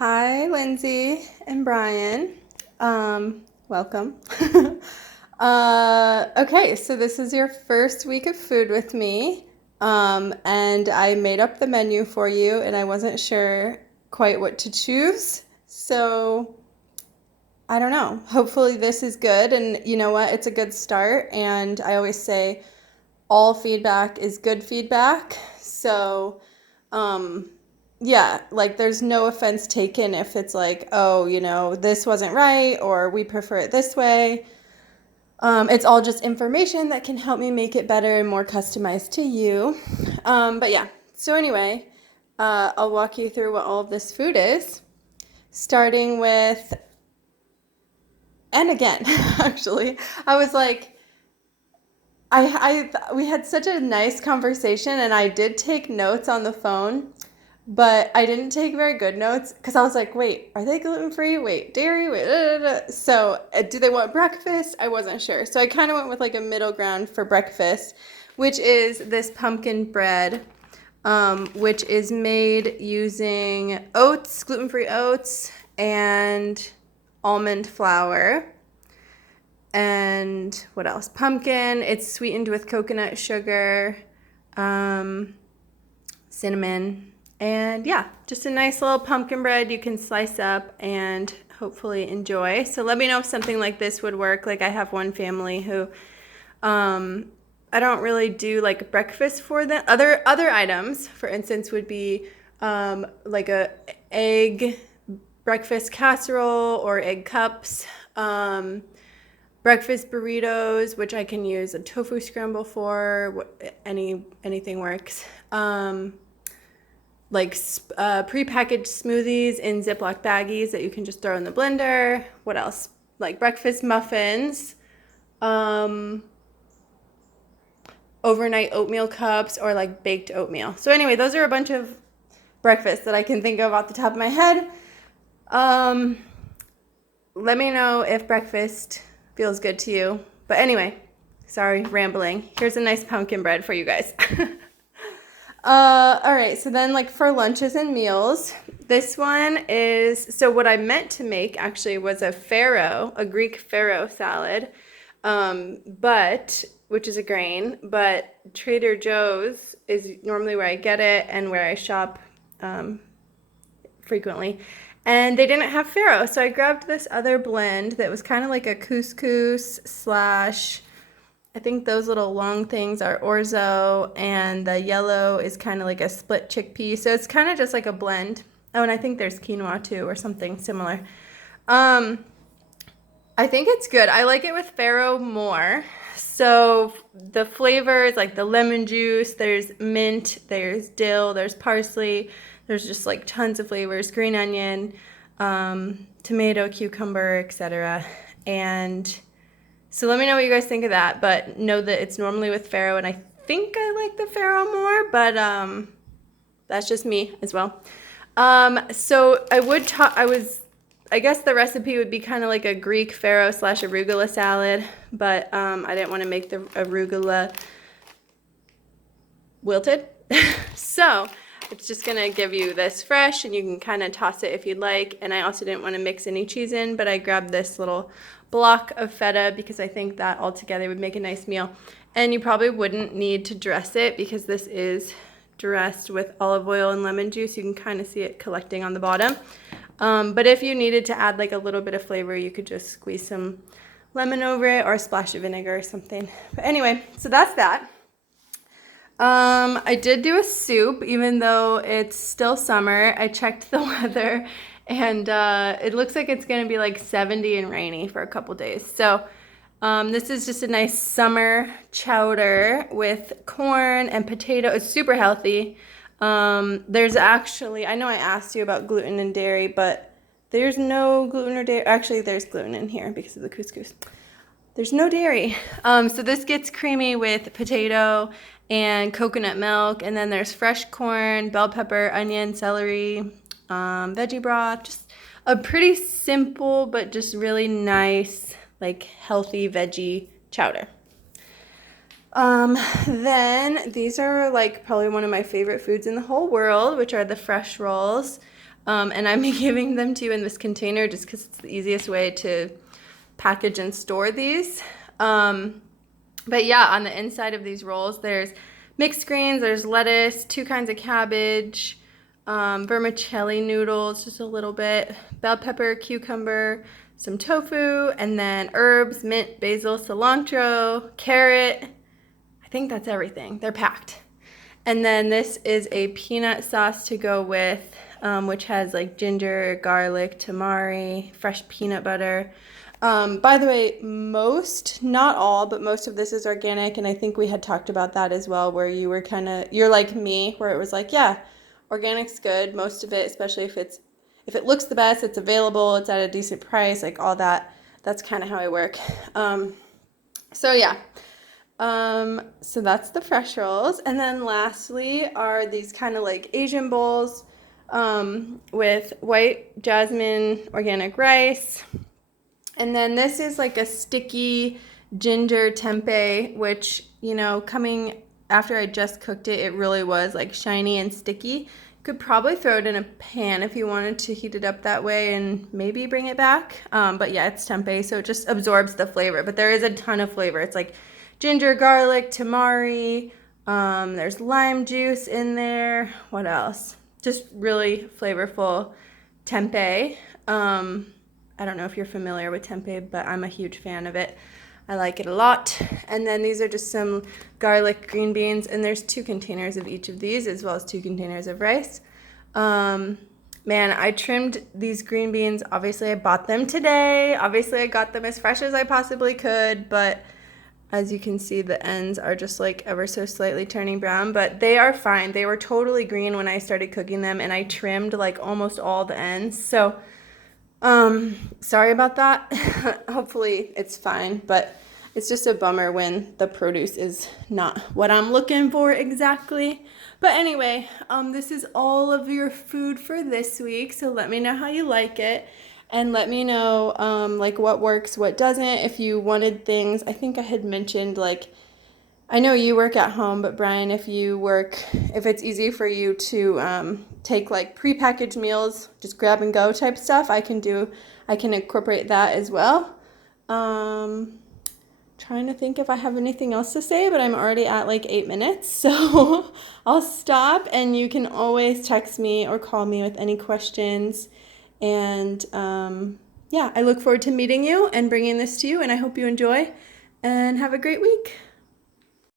Hi, Lindsay and Brian. Welcome. Okay, so this is your first week of food with me. And I made up the menu for you, and I wasn't sure quite what to choose. So I don't know. Hopefully, this is good. And you know what? It's a good start. And I always say all feedback is good feedback. So, um, yeah, like there's no offense taken if it's like, oh, this wasn't right or we prefer it this way. It's all just information that can help me make it better and more customized to you. But yeah, so anyway, I'll walk you through what all of this food is, starting with, and again, actually, I was like, we had such a nice conversation, and I did take notes on the phone, but I didn't take very good notes because I was like, wait, are they gluten free? Wait, dairy? Wait, da, da, da. So do they want breakfast? I wasn't sure. So I kind of went with like a middle ground for breakfast, which is this pumpkin bread, which is made using oats, gluten free oats, and almond flour. And what else? Pumpkin. It's sweetened with coconut sugar, cinnamon, and yeah, just a nice little pumpkin bread you can slice up and hopefully enjoy. So let me know if something like this would work. Like I have one family who I don't really do like breakfast for them. Other items, for instance, would be like a egg breakfast casserole or egg cups. Breakfast burritos, which I can use a tofu scramble for. Anything works. Like prepackaged smoothies in Ziploc baggies that you can just throw in the blender. What else? Like breakfast muffins, overnight oatmeal cups, or like baked oatmeal. So anyway, those are a bunch of breakfasts that I can think of off the top of my head. Let me know if breakfast feels good to you. But anyway, sorry, rambling. Here's a nice pumpkin bread for you guys. All right, so then like for lunches and meals, this one is, so what I meant to make actually was a Greek farro salad, which is a grain, but Trader Joe's is normally where I get it and where I shop frequently. And they didn't have farro, so I grabbed this other blend that was kind of like a couscous slash, I think those little long things are orzo, and the yellow is kind of like a split chickpea. So it's kind of just like a blend. Oh, and I think there's quinoa too or something similar. I think it's good. I like it with farro more. So the flavors, like the lemon juice, there's mint, there's dill, there's parsley, there's just like tons of flavors, green onion, tomato, cucumber, etc. And so let me know what you guys think of that, but know that it's normally with farro, and I think I like the farro more, but that's just me as well. So I guess the recipe would be kind of like a Greek farro slash arugula salad, but I didn't want to make the arugula wilted. So it's just going to give you this fresh, and you can kind of toss it if you'd like. And I also didn't want to mix any cheese in, but I grabbed this little block of feta because I think that all together would make a nice meal. And you probably wouldn't need to dress it because this is dressed with olive oil and lemon juice. You can kind of see it collecting on the bottom. But if you needed to add like a little bit of flavor, you could just squeeze some lemon over it or a splash of vinegar or something. But anyway, so that's that. I did do a soup, even though it's still summer. I checked the weather, and it looks like it's going to be like 70 and rainy for a couple days. So this is just a nice summer chowder with corn and potato. It's super healthy. There's actually, I know I asked you about gluten and dairy, but there's no gluten or dairy. Actually, there's gluten in here because of the couscous. There's no dairy. So this gets creamy with potato and coconut milk, and then there's fresh corn, bell pepper, onion, celery, veggie broth. Just a pretty simple but just really nice, like healthy veggie chowder. Then these are like probably one of my favorite foods in the whole world, which are the fresh rolls. And I'm giving them to you in this container just because it's the easiest way to package and store these. But yeah, on the inside of these rolls, there's mixed greens, there's lettuce, 2 kinds of cabbage, vermicelli noodles, just a little bit, bell pepper, cucumber, some tofu, and then herbs, mint, basil, cilantro, carrot. I think that's everything. They're packed. And then this is a peanut sauce to go with, which has like ginger, garlic, tamari, fresh peanut butter. By the way, not all, but most of this is organic, and I think we had talked about that as well, where you're like me, where it was like, yeah, organic's good, most of it, especially if it looks the best, it's available, it's at a decent price, like all that. That's kind of how I work. So yeah. So that's the fresh rolls. And then lastly are these kind of like Asian bowls with white jasmine organic rice. And then this is like a sticky ginger tempeh, which, coming after I just cooked it, it really was like shiny and sticky. You could probably throw it in a pan if you wanted to heat it up that way and maybe bring it back. But yeah, it's tempeh, so it just absorbs the flavor. But there is a ton of flavor. It's like ginger, garlic, tamari, there's lime juice in there. What else? Just really flavorful tempeh. I don't know if you're familiar with tempeh, but I'm a huge fan of it. I like it a lot. And then these are just some garlic green beans, and there's 2 containers of each of these, as well as 2 containers of rice. Man, I trimmed these green beans. Obviously, I bought them today. Obviously, I got them as fresh as I possibly could, but as you can see, the ends are just like ever so slightly turning brown, but they are fine. They were totally green when I started cooking them, and I trimmed like almost all the ends. So, sorry about that. Hopefully it's fine, but it's just a bummer when the produce is not what I'm looking for exactly. But anyway, this is all of your food for this week, so let me know how you like it. And let me know, like, what works, what doesn't. If you wanted things, I think I had mentioned, like, I know you work at home, but Brian, if it's easy for you to take, like, prepackaged meals, just grab and go type stuff, I can incorporate that as well. Trying to think if I have anything else to say, but I'm already at, like, 8 minutes. So I'll stop, and you can always text me or call me with any questions. And yeah, I look forward to meeting you and bringing this to you, and I hope you enjoy and have a great week.